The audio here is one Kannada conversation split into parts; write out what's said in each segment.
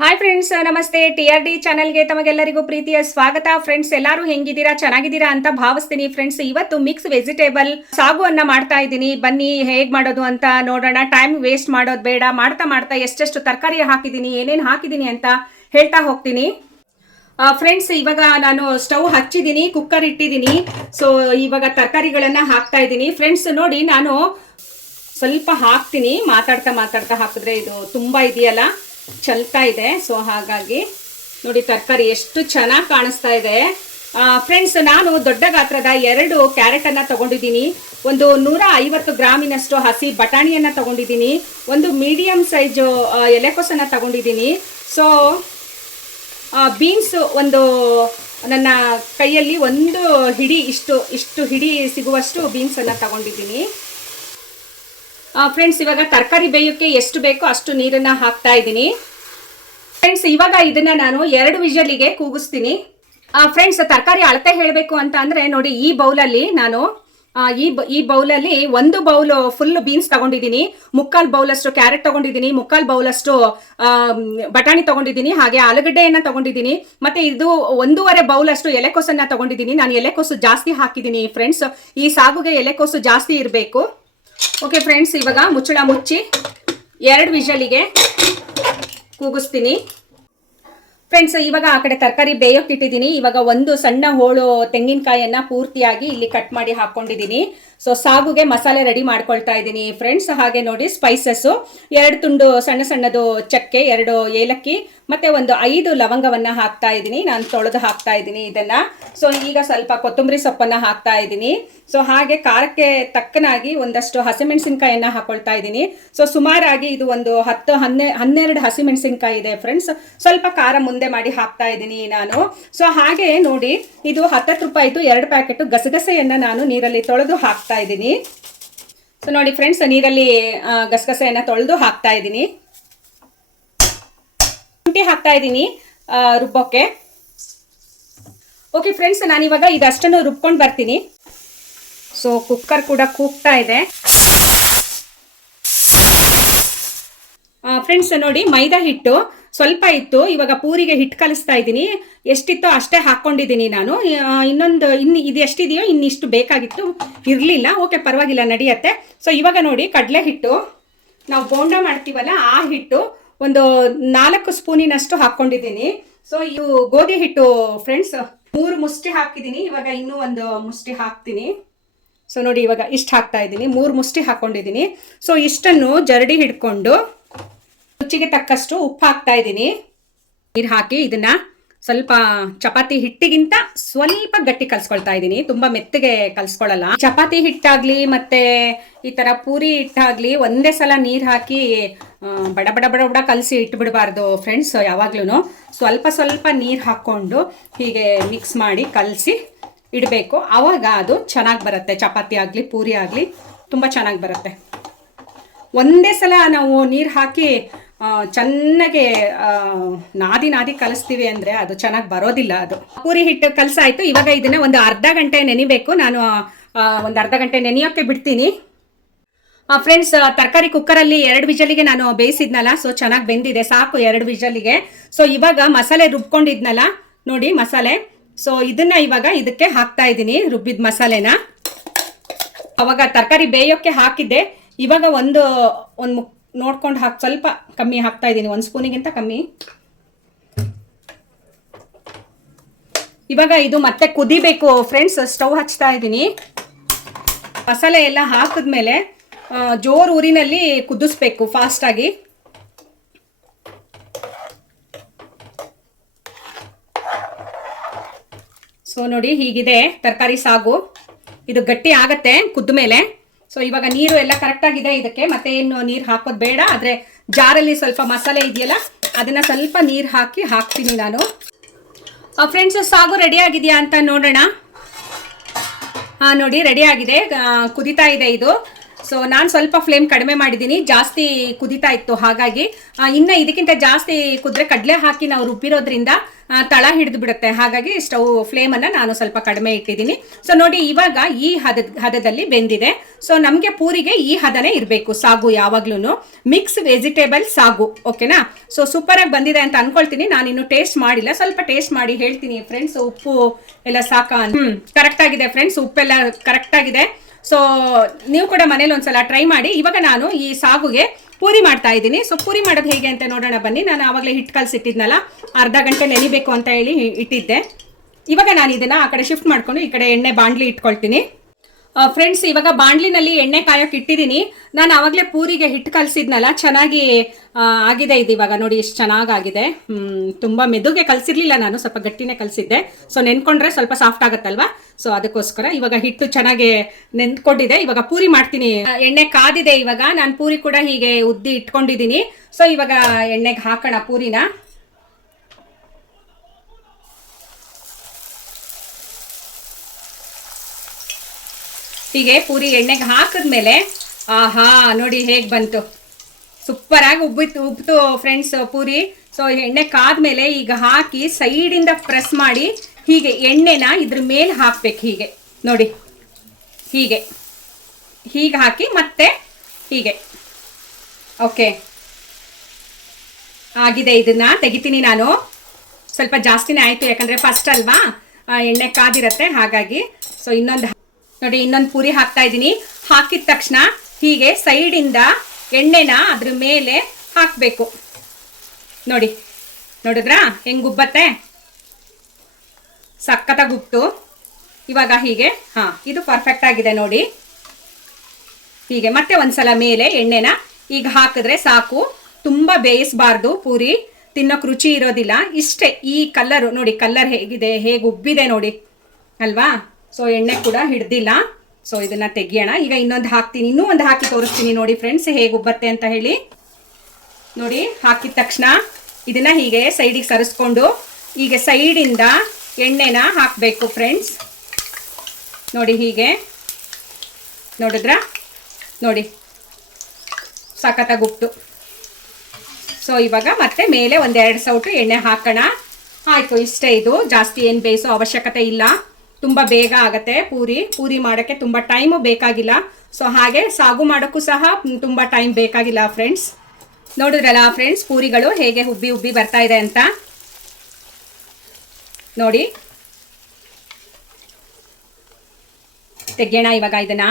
ಹಾಯ್ ಫ್ರೆಂಡ್ಸ್, ನಮಸ್ತೆ. TRD ಚಾನಲ್ಗೆ ತಮಗೆಲ್ಲರಿಗೂ ಪ್ರೀತಿಯ ಸ್ವಾಗತ. ಫ್ರೆಂಡ್ಸ್, ಎಲ್ಲರೂ ಹೆಂಗಿದ್ದೀರಾ, ಚೆನ್ನಾಗಿದ್ದೀರಾ ಅಂತ ಭಾವಿಸ್ತೀನಿ. ಫ್ರೆಂಡ್ಸ್, ಇವತ್ತು ಮಿಕ್ಸ್ ವೆಜಿಟೇಬಲ್ ಸಾಗುವನ್ನ ಮಾಡ್ತಾ ಇದ್ದೀನಿ. ಬನ್ನಿ ಹೇಗ್ ಮಾಡೋದು ಅಂತ ನೋಡೋಣ. ಟೈಮ್ ವೇಸ್ಟ್ ಮಾಡೋದು ಬೇಡ. ಮಾಡ್ತಾ ಮಾಡ್ತಾ ಎಷ್ಟೆಷ್ಟು ತರಕಾರಿ ಹಾಕಿದ್ದೀನಿ, ಏನೇನು ಹಾಕಿದ್ದೀನಿ ಅಂತ ಹೇಳ್ತಾ ಹೋಗ್ತೀನಿ. ಫ್ರೆಂಡ್ಸ್, ಇವಾಗ ನಾನು ಸ್ಟವ್ ಹಚ್ಚಿದ್ದೀನಿ, ಕುಕ್ಕರ್ ಇಟ್ಟಿದ್ದೀನಿ. ಸೊ ಇವಾಗ ತರಕಾರಿಗಳನ್ನ ಹಾಕ್ತಾ ಇದ್ದೀನಿ. ಫ್ರೆಂಡ್ಸ್ ನೋಡಿ, ನಾನು ಸ್ವಲ್ಪ ಹಾಕ್ತೀನಿ. ಮಾತಾಡ್ತಾ ಮಾತಾಡ್ತಾ ಹಾಕಿದ್ರೆ ಇದು ತುಂಬಾ ಇದೆಯಲ್ಲ, ಚಲ್ತಾ ಇದೆ. ಸೊ ಹಾಗಾಗಿ ನೋಡಿ ತರಕಾರಿ ಎಷ್ಟು ಚೆನ್ನಾಗಿ ಕಾಣಿಸ್ತಾ ಇದೆ. ಫ್ರೆಂಡ್ಸ್, ನಾನು ದೊಡ್ಡ ಗಾತ್ರದ 2 ಕ್ಯಾರೆಟನ್ನು ತಗೊಂಡಿದ್ದೀನಿ. ಒಂದು 150 ಗ್ರಾಮಿನಷ್ಟು ಹಸಿ ಬಟಾಣಿಯನ್ನು ತಗೊಂಡಿದ್ದೀನಿ. ಒಂದು ಮೀಡಿಯಂ ಸೈಜು ಎಲೆಕೋಸನ್ನು ತಗೊಂಡಿದ್ದೀನಿ. ಸೊ ಬೀನ್ಸ್ ಒಂದು ನನ್ನ ಕೈಯಲ್ಲಿ ಒಂದು ಹಿಡಿ ಇಷ್ಟು ಹಿಡಿ ಸಿಗುವಷ್ಟು ಬೀನ್ಸನ್ನು ತಗೊಂಡಿದ್ದೀನಿ. ಫ್ರೆಂಡ್ಸ್, ಇವಾಗ ತರಕಾರಿ ಬೇಯೋಕ್ಕೆ ಎಷ್ಟು ಬೇಕೋ ಅಷ್ಟು ನೀರನ್ನು ಹಾಕ್ತಾ ಇದ್ದೀನಿ. ಫ್ರೆಂಡ್ಸ್, ಇವಾಗ ಇದನ್ನ ನಾನು 2 ವಿಷಲಿಗೆ ಕೂಗಿಸ್ತೀನಿ. ಫ್ರೆಂಡ್ಸ್, ತರಕಾರಿ ಅಳತೆ ಹೇಳಬೇಕು ಅಂತ ಅಂದರೆ ನೋಡಿ, ಈ ಬೌಲಲ್ಲಿ ನಾನು ಈ ಬೌಲಲ್ಲಿ 1 ಬೌಲ್ ಫುಲ್ ಬೀನ್ಸ್ ತಗೊಂಡಿದ್ದೀನಿ, 3/4 ಬೌಲಷ್ಟು ಕ್ಯಾರೆಟ್ ತಗೊಂಡಿದ್ದೀನಿ, 3/4 ಬೌಲಷ್ಟು ಬಟಾಣಿ ತಗೊಂಡಿದ್ದೀನಿ, ಹಾಗೆ ಆಲೂಗಡ್ಡೆಯನ್ನು ತಗೊಂಡಿದ್ದೀನಿ, ಮತ್ತೆ ಇದು 1.5 ಬೌಲಷ್ಟು ಎಲೆಕೋಸನ್ನು ತಗೊಂಡಿದ್ದೀನಿ. ನಾನು ಎಲೆಕೋಸು ಜಾಸ್ತಿ ಹಾಕಿದ್ದೀನಿ. ಫ್ರೆಂಡ್ಸ್, ಈ ಸಾಗುಗೆ ಎಲೆಕೋಸು ಜಾಸ್ತಿ ಇರಬೇಕು. ಓಕೆ ಫ್ರೆಂಡ್ಸ್, ಇವಾಗ ಮುಚ್ಚಳ ಮುಚ್ಚಿ 2 ವಿಷಲಿಗೆ ಕೂಗಿಸ್ತೀನಿ. ಫ್ರೆಂಡ್ಸ್, ಇವಾಗ ಆ ಕಡೆ ತರಕಾರಿ ಬೇಯೋಕೆ ಇಟ್ಟಿದ್ದೀನಿ. ಇವಾಗ ಒಂದು ಸಣ್ಣ ಹೋಳು ತೆಂಗಿನಕಾಯಿಯನ್ನು ಪೂರ್ತಿಯಾಗಿ ಇಲ್ಲಿ ಕಟ್ ಮಾಡಿ ಹಾಕ್ಕೊಂಡಿದ್ದೀನಿ. ಸೊ ಸಾಗುಗೆ ಮಸಾಲೆ ರೆಡಿ ಮಾಡ್ಕೊಳ್ತಾ ಇದ್ದೀನಿ. ಫ್ರೆಂಡ್ಸ್, ಹಾಗೆ ನೋಡಿ ಸ್ಪೈಸಸ್ಸು 2 ತುಂಡು ಸಣ್ಣ ಸಣ್ಣದು ಚಕ್ಕೆ, 2 ಏಲಕ್ಕಿ, ಮತ್ತೆ ಒಂದು 5 ಲವಂಗವನ್ನು ಹಾಕ್ತಾ ಇದ್ದೀನಿ. ನಾನು ತೊಳೆದು ಹಾಕ್ತಾ ಇದ್ದೀನಿ ಇದನ್ನ. ಸೊ ಈಗ ಸ್ವಲ್ಪ ಕೊತ್ತಂಬರಿ ಸೊಪ್ಪನ್ನು ಹಾಕ್ತಾ ಇದ್ದೀನಿ. ಸೊ ಹಾಗೆ ಖಾರಕ್ಕೆ ತಕ್ಕನಾಗಿ ಒಂದಷ್ಟು ಹಸಿಮೆಣಸಿನ್ಕಾಯಿಯನ್ನು ಹಾಕೊಳ್ತಾ ಇದ್ದೀನಿ. ಸೊ ಸುಮಾರಾಗಿ ಇದು ಒಂದು 10-12 ಹಸಿಮೆಣಸಿನ್ಕಾಯಿ ಇದೆ. ಫ್ರೆಂಡ್ಸ್, ಸ್ವಲ್ಪ ಖಾರ ಮುಂದೆ ಮಾಡಿ ಹಾಕ್ತಾ ಇದ್ದೀನಿ ನಾನು. ಸೊ ಹಾಗೆ ನೋಡಿ, ಇದು 10 ರೂಪಾಯಿದು 2 ಪ್ಯಾಕೆಟ್ ಗಸಗಸೆಯನ್ನು ನಾನು ನೀರಲ್ಲಿ ತೊಳೆದು ಹಾಕ್ತಾ ಇದ್ದೀನಿ. ಸೊ ನೋಡಿ ಫ್ರೆಂಡ್ಸ್, ನೀರಲ್ಲಿ ಗಸಗಸೆಯನ್ನು ತೊಳೆದು ಹಾಕ್ತಾ ಇದ್ದೀನಿ. ಶುಂಠಿ ಹಾಕ್ತಾ ಇದ್ದೀನಿ ರುಬ್ಬೋಕ್ಕೆ. ಓಕೆ ಫ್ರೆಂಡ್ಸ್, ನಾನಿವಾಗ ಇದಷ್ಟನ್ನು ರುಬ್ಕೊಂಡು ಬರ್ತೀನಿ. ಸೊ ಕುಕ್ಕರ್ ಕೂಡ ಕೂಗ್ತಾ ಇದೆ. ಫ್ರೆಂಡ್ಸ್ ನೋಡಿ, ಮೈದಾ ಹಿಟ್ಟು ಸ್ವಲ್ಪ ಇತ್ತು. ಇವಾಗ ಪೂರಿಗೆ ಹಿಟ್ಟು ಕಲಿಸ್ತಾ ಇದ್ದೀನಿ. ಎಷ್ಟಿತ್ತೋ ಅಷ್ಟೇ ಹಾಕ್ಕೊಂಡಿದ್ದೀನಿ ನಾನು. ಇದು ಎಷ್ಟಿದೆಯೋ ಇನ್ನಿಷ್ಟು ಬೇಕಾಗಿತ್ತು, ಇರಲಿಲ್ಲ. ಓಕೆ, ಪರವಾಗಿಲ್ಲ, ನಡೆಯುತ್ತೆ. ಸೊ ಇವಾಗ ನೋಡಿ, ಕಡಲೆ ಹಿಟ್ಟು ನಾವು ಬೋಂಡ ಮಾಡ್ತೀವಲ್ಲ, ಆ ಹಿಟ್ಟು ಒಂದು 4 ಸ್ಪೂನಿನಷ್ಟು ಹಾಕ್ಕೊಂಡಿದ್ದೀನಿ. ಸೊ ಇದು ಗೋಧಿ ಹಿಟ್ಟು ಫ್ರೆಂಡ್ಸ್, 3 ಮುಷ್ಟಿ ಹಾಕಿದ್ದೀನಿ. ಇವಾಗ ಇನ್ನೂ 1 ಮುಷ್ಟಿ ಹಾಕ್ತೀನಿ. ಸೊ ನೋಡಿ, ಇವಾಗ ಇಷ್ಟು ಹಾಕ್ತಾ ಇದ್ದೀನಿ, 3 ಮುಷ್ಟಿ ಹಾಕ್ಕೊಂಡಿದ್ದೀನಿ. ಸೊ ಇಷ್ಟನ್ನು ಜರಡಿ ಹಿಡ್ಕೊಂಡು ರುಚಿಗೆ ತಕ್ಕಷ್ಟು ಉಪ್ಪು ಹಾಕ್ತಾ ಇದ್ದೀನಿ. ನೀರು ಹಾಕಿ ಇದನ್ನ ಸ್ವಲ್ಪ ಚಪಾತಿ ಹಿಟ್ಟಿಗಿಂತ ಸ್ವಲ್ಪ ಗಟ್ಟಿ ಕಲ್ಸ್ಕೊಳ್ತಾ ಇದ್ದೀನಿ. ತುಂಬ ಮೆತ್ತಗೆ ಕಲ್ಸ್ಕೊಳ್ಳಲ್ಲ. ಚಪಾತಿ ಹಿಟ್ಟಾಗ್ಲಿ ಮತ್ತೆ ಈ ಥರ ಪೂರಿ ಹಿಟ್ಟಾಗ್ಲಿ ಒಂದೇ ಸಲ ನೀರು ಹಾಕಿ ಬಡ ಬಡ ಬಡ ಬಡ ಕಲಸಿ ಇಟ್ಬಿಡಬಾರ್ದು ಫ್ರೆಂಡ್ಸ್. ಯಾವಾಗ್ಲೂ ಸ್ವಲ್ಪ ಸ್ವಲ್ಪ ನೀರು ಹಾಕ್ಕೊಂಡು ಹೀಗೆ ಮಿಕ್ಸ್ ಮಾಡಿ ಕಲಸಿ ಇಡಬೇಕು. ಆವಾಗ ಅದು ಚೆನ್ನಾಗಿ ಬರುತ್ತೆ. ಚಪಾತಿ ಆಗಲಿ ಪೂರಿ ಆಗಲಿ ತುಂಬ ಚೆನ್ನಾಗಿ ಬರುತ್ತೆ. ಒಂದೇ ಸಲ ನಾವು ನೀರು ಹಾಕಿ ಚೆನ್ನಾಗಿ ನಾದಿ ಕಲಿಸ್ತೀವಿ ಅಂದರೆ ಅದು ಚೆನ್ನಾಗಿ ಬರೋದಿಲ್ಲ. ಅದು ಪೂರಿ ಹಿಟ್ಟು ಕಲಸಾಯಿತು. ಇವಾಗ ಇದನ್ನು ಒಂದು ಅರ್ಧ ಗಂಟೆ ನೆನಿಬೇಕು. ನಾನು ಒಂದು ಅರ್ಧ ಗಂಟೆ ನೆನೆಯೋಕ್ಕೆ ಬಿಡ್ತೀನಿ. ಫ್ರೆಂಡ್ಸ್, ತರಕಾರಿ ಕುಕ್ಕರಲ್ಲಿ 2 ವಿಷಲಿಗೆ ನಾನು ಬೇಯಿಸಿದ್ನಲ್ಲ, ಸೊ ಚೆನ್ನಾಗಿ ಬೆಂದಿದೆ, ಸಾಕು 2 ವಿಷಲಿಗೆ. ಸೊ ಇವಾಗ ಮಸಾಲೆ ರುಬ್ಕೊಂಡಿದ್ನಲ್ಲ ನೋಡಿ, ಮಸಾಲೆ. ಸೊ ಇದನ್ನ ಇವಾಗ ಇದಕ್ಕೆ ಹಾಕ್ತಾ ಇದ್ದೀನಿ, ರುಬ್ಬಿದ ಮಸಾಲೆನ. ಅವಾಗ ತರಕಾರಿ ಬೇಯೋಕ್ಕೆ ಹಾಕಿದ್ದೆ. ಇವಾಗ ಒಂದು ನೋಡ್ಕೊಂಡು ಸ್ವಲ್ಪ ಕಮ್ಮಿ ಹಾಕ್ತಾ ಇದ್ದೀನಿ, 1 ಸ್ಪೂನಿಗಿಂತ ಕಮ್ಮಿ. ಇವಾಗ ಇದು ಮತ್ತೆ ಕುದಿಬೇಕು ಫ್ರೆಂಡ್ಸ್. ಸ್ಟವ್ ಹಚ್ತಾ ಇದ್ದೀನಿ. ಮಸಾಲೆ ಎಲ್ಲ ಹಾಕಿದ್ಮೇಲೆ ಜೋರು ಊರಿನಲ್ಲಿ ಕುದಿಸ್ಬೇಕು ಫಾಸ್ಟಾಗಿ. ಸೊ ನೋಡಿ, ಹೀಗಿದೆ ತರಕಾರಿ ಸಾಗು. ಇದು ಗಟ್ಟಿ ಆಗತ್ತೆ ಕುದ್ದ ಮೇಲೆ. ಸೊ ಇವಾಗ ನೀರು ಎಲ್ಲ ಕರೆಕ್ಟಾಗಿದೆ ಇದಕ್ಕೆ. ಮತ್ತೆ ಏನು ನೀರು ಹಾಕೋದು ಬೇಡ. ಆದರೆ ಜಾರಲ್ಲಿ ಸ್ವಲ್ಪ ಮಸಾಲೆ ಇದೆಯಲ್ಲ, ಅದನ್ನು ಸ್ವಲ್ಪ ನೀರು ಹಾಕ್ತೀನಿ ನಾನು. ಫ್ರೆಂಡ್ಸ್, ಸಾಗು ರೆಡಿ ಆಗಿದೆಯಾ ಅಂತ ನೋಡೋಣ. ನೋಡಿ, ರೆಡಿ ಆಗಿದೆ, ಕುದಿತಾ ಇದೆ ಇದು. ಸೊ ನಾನು ಸ್ವಲ್ಪ ಫ್ಲೇಮ್ ಕಡಿಮೆ ಮಾಡಿದ್ದೀನಿ, ಜಾಸ್ತಿ ಕುದಿತಾ ಇತ್ತು, ಹಾಗಾಗಿ ಇನ್ನು ಇದಕ್ಕಿಂತ ಜಾಸ್ತಿ ಕುದ್ರೆ ಕಡಲೆ ಹಾಕಿ ನಾವು ರುಬ್ಬಿರೋದ್ರಿಂದ ತಳ ಹಿಡಿದು ಬಿಡುತ್ತೆ, ಹಾಗಾಗಿ ಸ್ಟವ್ ಫ್ಲೇಮನ್ನು ನಾನು ಸ್ವಲ್ಪ ಕಡಿಮೆ ಇಟ್ಟಿದ್ದೀನಿ. ಸೊ ನೋಡಿ ಇವಾಗ ಈ ಹದದಲ್ಲಿ ಬೆಂದಿದೆ. ಸೊ ನಮಗೆ ಪೂರಿಗೆ ಈ ಹದನೇ ಇರಬೇಕು ಸಾಗು, ಯಾವಾಗ್ಲೂ ಮಿಕ್ಸ್ ವೆಜಿಟೇಬಲ್ ಸಾಗು, ಓಕೆನಾ. ಸೊ ಸೂಪರಾಗಿ ಬಂದಿದೆ ಅಂತ ಅನ್ಕೊಳ್ತೀನಿ. ನಾನು ಇನ್ನು ಟೇಸ್ಟ್ ಮಾಡಿಲ್ಲ, ಸ್ವಲ್ಪ ಟೇಸ್ಟ್ ಮಾಡಿ ಹೇಳ್ತೀನಿ ಫ್ರೆಂಡ್ಸ್. ಉಪ್ಪು ಎಲ್ಲ ಸಾಕಾ? ಕರೆಕ್ಟ್ ಆಗಿದೆ ಫ್ರೆಂಡ್ಸ್, ಉಪ್ಪೆಲ್ಲ ಕರೆಕ್ಟ್ ಆಗಿದೆ. ಸೊ ನೀವು ಕೂಡ ಮನೇಲಿ ಒಂದ್ಸಲ ಟ್ರೈ ಮಾಡಿ. ಇವಾಗ ನಾನು ಈ ಸಾಗುಗೆ ಪೂರಿ ಮಾಡ್ತಾ ಇದ್ದೀನಿ. ಸೊ ಪೂರಿ ಮಾಡೋದು ಹೇಗೆ ಅಂತ ನೋಡೋಣ ಬನ್ನಿ. ನಾನು ಆವಾಗಲೇ ಹಿಟ್ಟು ಕಲಸಿಟ್ಟಿದ್ನಲ್ಲ, ಅರ್ಧ ಗಂಟೆ ನೆನಿಬೇಕು ಅಂತ ಹೇಳಿ ಇಟ್ಟಿದ್ದೆ. ಇವಾಗ ನಾನು ಇದನ್ನ ಆ ಕಡೆ ಶಿಫ್ಟ್ ಮಾಡ್ಕೊಂಡು ಈ ಕಡೆ ಎಣ್ಣೆ ಬಾಂಡ್ಲಿ ಇಟ್ಕೊಳ್ತೀನಿ. ಫ್ರೆಂಡ್ಸ್, ಇವಾಗ ಬಾಂಡ್ಲಿನಲ್ಲಿ ಎಣ್ಣೆ ಕಾಯೋಕೆ ಇಟ್ಟಿದ್ದೀನಿ. ನಾನು ಆವಾಗಲೇ ಪೂರಿಗೆ ಹಿಟ್ಟು ಕಲಸಿದ್ನಲ್ಲ, ಚೆನ್ನಾಗಿ ಆಗಿದೆ ಇದು. ಇವಾಗ ನೋಡಿ ಎಷ್ಟು ಚೆನ್ನಾಗಾಗಿದೆ. ತುಂಬ ಮೆದುಗೆ ಕಲಸಿರ್ಲಿಲ್ಲ, ನಾನು ಸ್ವಲ್ಪ ಗಟ್ಟಿನೇ ಕಲಸಿದ್ದೆ. ಸೊ ನೆನ್ಕೊಂಡ್ರೆ ಸ್ವಲ್ಪ ಸಾಫ್ಟ್ ಆಗುತ್ತಲ್ವಾ, ಸೊ ಅದಕ್ಕೋಸ್ಕರ ಇವಾಗ ಹಿಟ್ಟು ಚೆನ್ನಾಗಿ ನೆಂದ್ಕೊಂಡಿದೆ. ಇವಾಗ ಪೂರಿ ಮಾಡ್ತೀನಿ. ಎಣ್ಣೆ ಕಾದಿದೆ. ಇವಾಗ ನಾನು ಪೂರಿ ಕೂಡ ಹೀಗೆ ಉದ್ದಿ ಇಟ್ಕೊಂಡಿದ್ದೀನಿ. ಸೊ ಇವಾಗ ಎಣ್ಣೆಗೆ ಹಾಕೋಣ ಪೂರಿನ. ಹೀಗೆ ಪೂರಿ ಎಣ್ಣೆಗೆ ಹಾಕಿದ್ಮೇಲೆ ಆಹಾ ನೋಡಿ ಹೇಗೆ ಬಂತು, ಸೂಪರಾಗಿ ಉಬ್ಬಿತು ಫ್ರೆಂಡ್ಸ್ ಪೂರಿ. ಸೊ ಎಣ್ಣೆ ಕಾದ್ಮೇಲೆ ಈಗ ಹಾಕಿ ಸೈಡಿಂದ ಪ್ರೆಸ್ ಮಾಡಿ ಹೀಗೆ ಎಣ್ಣೆನ ಇದ್ರ ಮೇಲೆ ಹಾಕ್ಬೇಕು. ಹೀಗೆ ನೋಡಿ, ಹೀಗೆ ಹಾಕಿ ಮತ್ತೆ ಹೀಗೆ. ಓಕೆ, ಆಗಿದೆ. ಇದನ್ನ ತೆಗಿತೀನಿ ನಾನು. ಸ್ವಲ್ಪ ಜಾಸ್ತಿನೇ ಆಯಿತು, ಯಾಕಂದರೆ ಫಸ್ಟ್ ಅಲ್ವಾ, ಎಣ್ಣೆ ಕಾದಿರತ್ತೆ, ಹಾಗಾಗಿ. ಸೊ ನೋಡಿ ಇನ್ನೊಂದು ಪೂರಿ ಹಾಕ್ತಾ ಇದ್ದೀನಿ. ಹಾಕಿದ ತಕ್ಷಣ ಹೀಗೆ ಸೈಡಿಂದ ಎಣ್ಣೆನ ಅದ್ರ ಮೇಲೆ ಹಾಕಬೇಕು. ನೋಡಿದ್ರಾ ಹೆಂಗ್ ಉಬ್ಬತ್ತೆ, ಸಖತ್ತಾಗಿ ಉಬ್ಬಿತು. ಇವಾಗ ಹೀಗೆ ಇದು ಪರ್ಫೆಕ್ಟ್ ಆಗಿದೆ ನೋಡಿ. ಹೀಗೆ ಮತ್ತೆ ಒಂದ್ಸಲ ಮೇಲೆ ಎಣ್ಣೆನ ಈಗ ಹಾಕಿದ್ರೆ ಸಾಕು. ತುಂಬ ಬೇಯಿಸಬಾರ್ದು, ಪೂರಿ ತಿನ್ನೋಕೆ ರುಚಿ ಇರೋದಿಲ್ಲ. ಇಷ್ಟೇ. ಈ ಕಲ್ಲರು ನೋಡಿ, ಕಲ್ಲರ್ ಹೇಗಿದೆ, ಹೇಗೆ ಉಬ್ಬಿದೆ ನೋಡಿ ಅಲ್ವಾ. ಸೊ ಎಣ್ಣೆ ಕೂಡ ಹಿಡ್ದಿಲ್ಲ. ಸೊ ಇದನ್ನ ತೆಗಿಯೋಣ. ಈಗ ಇನ್ನೊಂದು ಹಾಕ್ತೀನಿ, ಇನ್ನೂ ಒಂದು ಹಾಕಿ ತೋರಿಸ್ತೀನಿ ನೋಡಿ ಫ್ರೆಂಡ್ಸ್ ಹೇಗೆ ಉಬ್ಬತ್ತೆ ಅಂತ ಹೇಳಿ. ನೋಡಿ ಹಾಕಿದ ತಕ್ಷಣ ಇದನ್ನ ಹೀಗೆ ಸೈಡಿಗೆ ಸರಿಸ್ಕೊಂಡು ಈಗ ಸೈಡಿಂದ ಎಣ್ಣೆನ ಹಾಕಬೇಕು ಫ್ರೆಂಡ್ಸ್. ನೋಡಿ ಹೀಗೆ, ನೋಡಿದ್ರಾ ನೋಡಿ ಸಖತ್ತಾಗಿ ಉಬ್ಬಿತು. ಸೊ ಇವಾಗ ಮತ್ತೆ ಮೇಲೆ ಒಂದೆರಡು ಸೌಟು ಎಣ್ಣೆ ಹಾಕೋಣ. ಆಯಿತು, ಇಷ್ಟೇ. ಇದು ಜಾಸ್ತಿ ಏನು ಬೇಯಿಸೋ ಅವಶ್ಯಕತೆ ಇಲ್ಲ, ತುಂಬ ಬೇಗ ಆಗುತ್ತೆ. ಪೂರಿ ಮಾಡೋಕ್ಕೆ ತುಂಬ ಟೈಮು ಬೇಕಾಗಿಲ್ಲ. ಸೊ ಹಾಗೆ ಸಾಗು ಮಾಡೋಕ್ಕೂ ಸಹ ತುಂಬ ಟೈಮ್ ಬೇಕಾಗಿಲ್ಲ ಫ್ರೆಂಡ್ಸ್. ನೋಡಿದ್ರಲ್ಲ ಫ್ರೆಂಡ್ಸ್, ಪೂರಿಗಳು ಹೇಗೆ ಉಬ್ಬಿ ಬರ್ತಾ ಇದೆ ಅಂತ ನೋಡಿ. ತೆಗೆಯೋಣ ಇವಾಗ ಇದನ್ನ.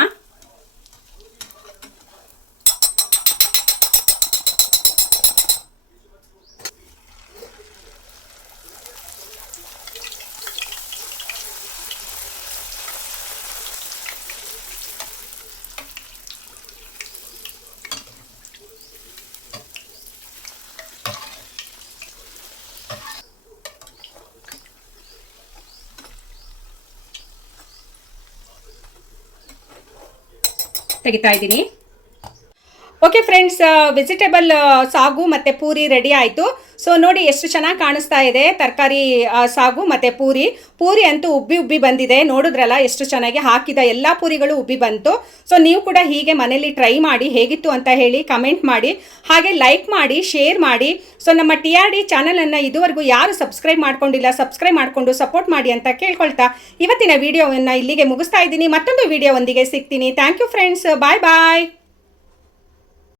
ತೆಗಿತಾ ಇದ್ದೀನಿ. ಓಕೆ ಫ್ರೆಂಡ್ಸ್, ವೆಜಿಟೇಬಲ್ ಸಾಗು ಮತ್ತು ಪೂರಿ ರೆಡಿ ಆಯಿತು. ಸೊ ನೋಡಿ ಎಷ್ಟು ಚೆನ್ನಾಗಿ ಕಾಣಿಸ್ತಾ ಇದೆ ತರಕಾರಿ ಸಾಗು ಮತ್ತು ಪೂರಿ ಅಂತೂ ಉಬ್ಬಿ ಬಂದಿದೆ. ನೋಡಿದ್ರಲ್ಲ ಎಷ್ಟು ಚೆನ್ನಾಗಿ ಹಾಕಿದ ಎಲ್ಲ ಪೂರಿಗಳು ಉಬ್ಬಿ ಬಂತು. ಸೊ ನೀವು ಕೂಡ ಹೀಗೆ ಮನೇಲಿ ಟ್ರೈ ಮಾಡಿ, ಹೇಗಿತ್ತು ಅಂತ ಹೇಳಿ ಕಮೆಂಟ್ ಮಾಡಿ, ಹಾಗೆ ಲೈಕ್ ಮಾಡಿ, ಶೇರ್ ಮಾಡಿ. ಸೊ ನಮ್ಮ TRD ಚಾನಲನ್ನು ಇದುವರೆಗೂ ಯಾರು ಸಬ್ಸ್ಕ್ರೈಬ್ ಮಾಡ್ಕೊಂಡಿಲ್ಲ, ಸಬ್ಸ್ಕ್ರೈಬ್ ಮಾಡಿಕೊಂಡು ಸಪೋರ್ಟ್ ಮಾಡಿ ಅಂತ ಕೇಳ್ಕೊಳ್ತಾ ಇವತ್ತಿನ ವಿಡಿಯೋವನ್ನು ಇಲ್ಲಿಗೆ ಮುಗಿಸ್ತಾ ಇದ್ದೀನಿ. ಮತ್ತೊಂದು ವಿಡಿಯೋ ಒಂದಿಗೆ ಸಿಗ್ತೀನಿ. Thank you friends, bye bye.